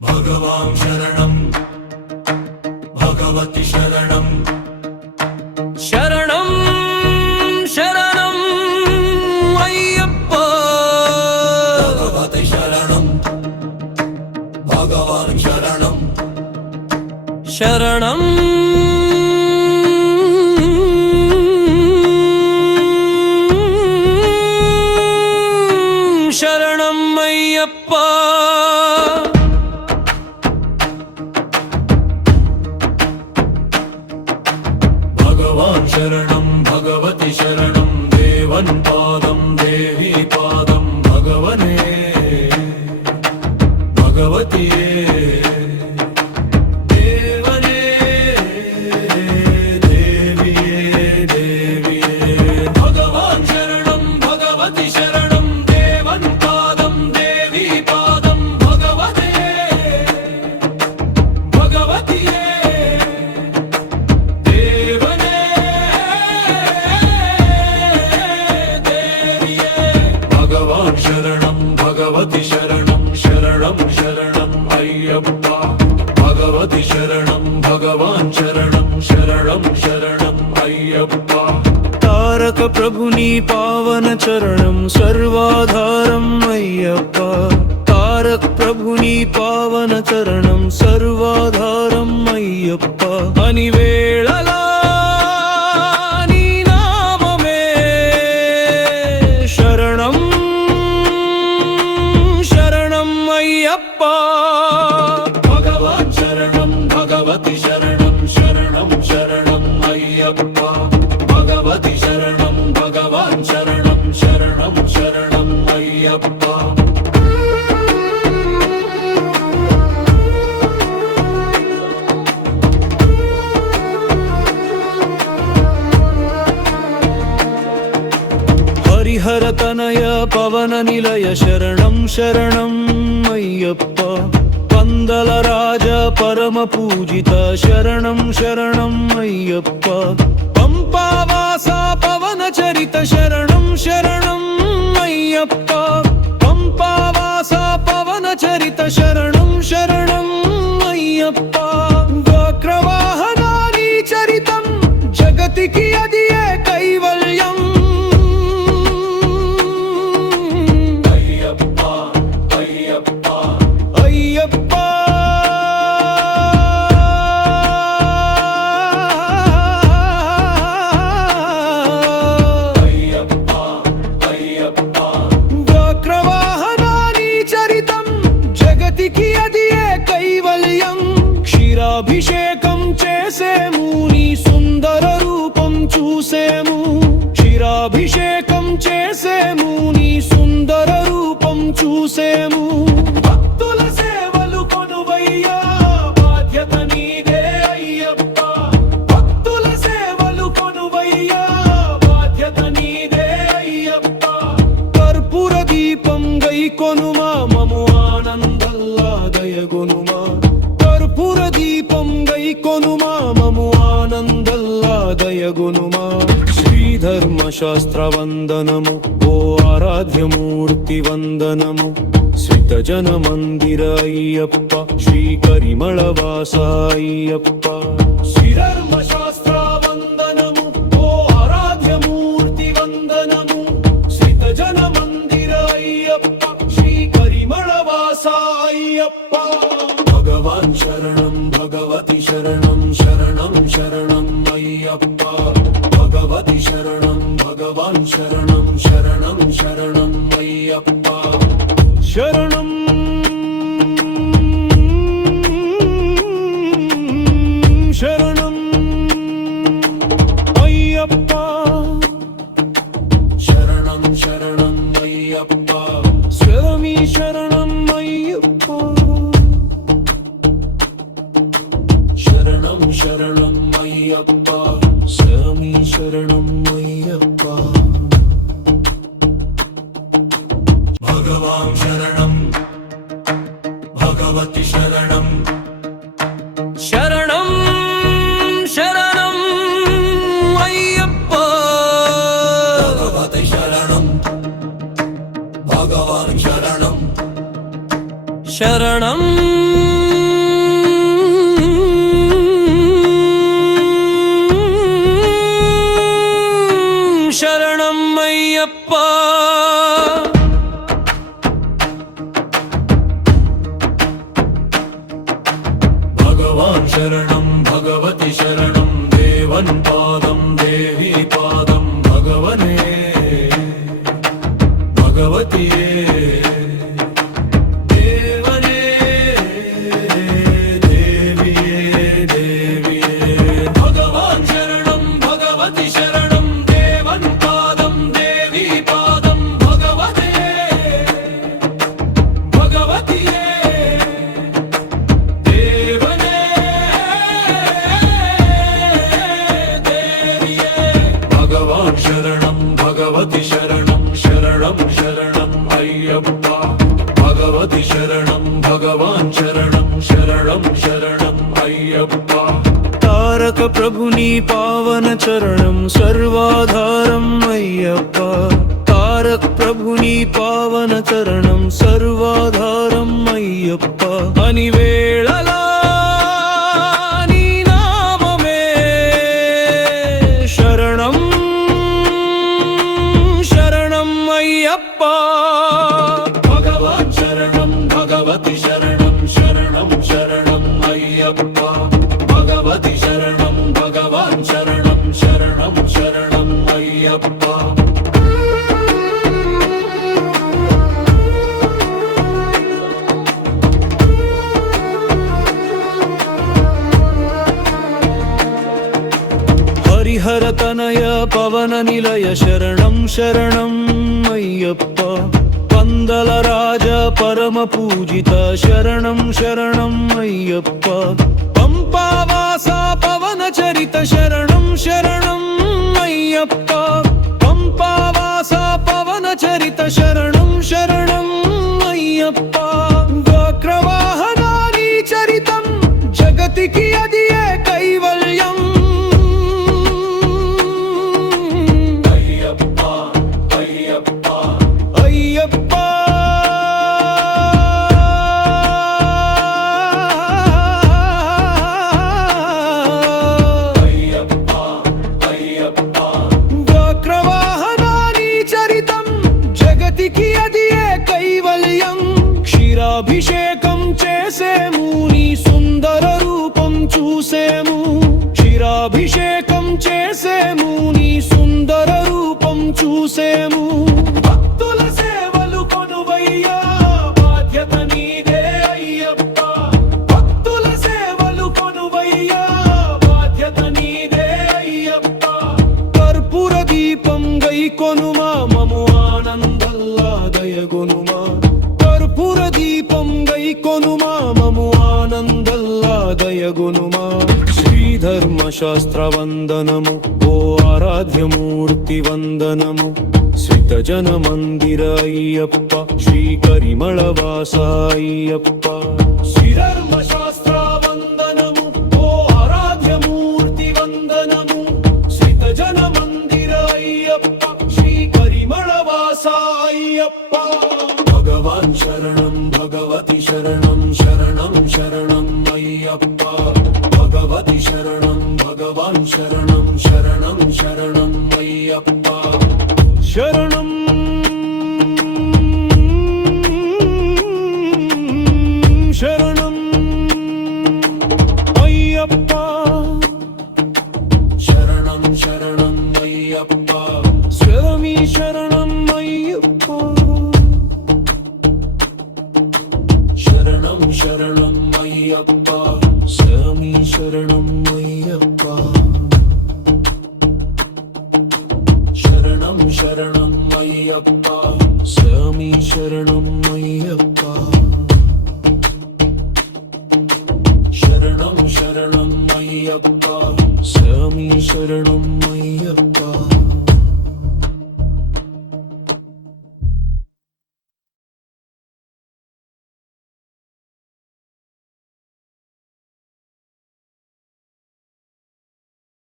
भगवान् शरणं भगवति शरणं शरणं शरणं अय्यप्पा भगवति शरणं भगवान् शरणं शरणं शरणं अय्यप्पा भगवान् शरणं भगवति शरणं देवन् पादं देवी पादं भगवने भगवति देवने देविये देविये भगवान् शरणं भगवति शरणं देवन् पादं देवी पादं भगवते भगवतिये भगवान् शरणं भगवति शरणं शरणं शरणं अय्यप्पा भगवति शरणं भगवान् शरणं शरणं शरणं अय्यप्पा तारक प्रभुनी पावन चरणं सर्वाधारम् अय्यप्पा तारक प्रभुनी पावन चरणं सर्वाधारम् अय्यप्पा अनिवेळला नी नाममे शरणं शरणं अय्यप्पा भगवान् शरणं भगवति शरणं शरणं शरणं अय्यप्पा भगवति शरणं भगवान् शरणं शरणं शरणं अय्यप्पा हरिहर तनय पवन निलय शरणं शरणं अय्यप्पा पंदल राज परम पूजित शरणं शरणं अय्यप्पा पंपावासा पवन चरित शरणं शरणं अय्यप्पा पंपावासा पवन चरित शरणं शरणं अय्यप्पा वक्रवाहनानि चरितं जगति कियदिये कैवल्यम् अय्यप्पा अय्यप्पा अय्यप्पा अय्यप्पा अय्यप्पा वक्रवाहनानि चरितं जगति कियदिये कैवल्यं क्षीराभिषेकं చేసేము నీ సుందర రూపం చూసేము క్షీరాభిషేకం చేసేము నీ సుందర రూపం చూసేము భక్తుల సేవలు కొనువయ్యా బాధ్యత నీదే అయ్యప్ప భక్తుల సేవలు కొనువయ్యా బాధ్యత నీదే అయ్యప్ప కర్పూర దీపం గై కొనుమా మము ఆనందల్లా దయగొనుమా కర్పూర దీపం గై కొనుమా మము ఆనందల్లా దయగొనుమా శ్రీధర్మశాస్త్ర వందనము ఓ ఆరాధ్యమూర్తి వందనము శ్రీతజన మందిర అయ్యప్ప శ్రీకరిమళ వాస అయ్యప్ప శ్రీధర్మశాస్త్ర వందనము ఓ ఆరాధ్యమూర్తి వందనము శ్రీతజన మందిర అయ్యప్ప శ్రీకరిమళ వాస అయ్యప్ప भगवान् शरणं भगवति शरणं शरणं शरणं अय्यप्पा भगवति शरणं भगवान् शरणं शरणं शरणं अय्यप्पा शरणं शरणं अय्यप्पा शरणं शरणं अय्यप्पा स्वामी शरणं अय्यप्पा शरणं शरणं अय्यप्पा स्वामी शरणं अय्यप्पा भगवान् शरणं भगवति शरणं शरणं शरणं अय्यप्पा भगवति शरणं भगवान् शरणं शरणं शरणं भगवति शरणं देवन पादं देवी पादं भगवने भगवतिये देवने देविये देविये भगवान् शरणं भगवति शरणं देवन पादं देवी पादं भगवते भगवतिये देवने देविये भगवान् शरणं भगवति शरणं शरणं शरणं अय्यप्पा भगवति शरणं भगवान् शरणं शरणं शरणं अय्यप्पा తారక ప్రభుని పావన చరణం సర్వాధారం అయ్యప్ప తారక ప్రభుని పావన చరణం సర్వాధారం అయ్యప్ప అని వేళలా నీ నామమే శరణం శరణం అయ్యప్ప भगवान् शरणं भगवति शरणं शरणं शरणं अय्यप्पा भगवति शरणं भगवान् शरणं शरणं शरणं अय्यप्पा హరిహర తనయ పవన నిలయ శరణం శరణం అయ్యప్ప పందల రాజ పరమ పూజిత శరణం శరణం అయ్యప్ప పంపావాస పవన చరిత శరణం శరణం అయ్యప్ప పంపావాస పవన చరిత శరణం శరణం అయ్యప్ప వక్రవాహనాని చరితం జగతికి అదియే కైవల్యం अय्यप्पा अय्यप्पा అయ్యప్ప अय्यप्पा अय्यप्पा వక్రవాహనాని చరితం జగతికి అదియే కైవల్యం క్షీరాభిషేకం చేసేము నీ సుందర రూపం చూసేము క్షీరాభిషేకం చేసేము నీ సుందర రూపం చూసేము భక్తుల సేవలు కొనువయ్యా బాధ్యత నీదే అయ్యప్ప భక్తుల సేవలు కొనువయ్యా బాధ్యత నీదే అయ్యప్ప కర్పూర దీపం గై కొనుమా మము ఆనందల్లా దయగొనుమా కర్పూర దీపం గై కొనుమా మము ఆనందల్లా దయగొనుమా శ్రీధర్మశాస్త్ర వందనము ఓ ఆరాధ్యమూర్తి వందనము శ్రీతజన మందిర అయ్యప్ప శ్రీకరిమళ వాస అయ్యప్ప శ్రీధర్మశాస్త్ర వందనము ఓ ఆరాధ్యమూర్తి వందనము శ్రీతజన మందిర అయ్యప్ప శ్రీకరిమళ వాస అయ్యప్ప भगवान् शरणं भगवति शरणं शरणं शरणं अय्यप्पा भगवति शरणं भगवान् शरणं शरणं शरणं अय्यप्पा శరణం శరణం అయ్యప్ప शरणं शरणं अय्यप्पा స్వామి శరణం అయ్యప్ప शरणं शरणं अय्यप्पा స్వామి శరణం అయ్యప్ప शरणं शरणं अय्यप्पा స్వామి శరణం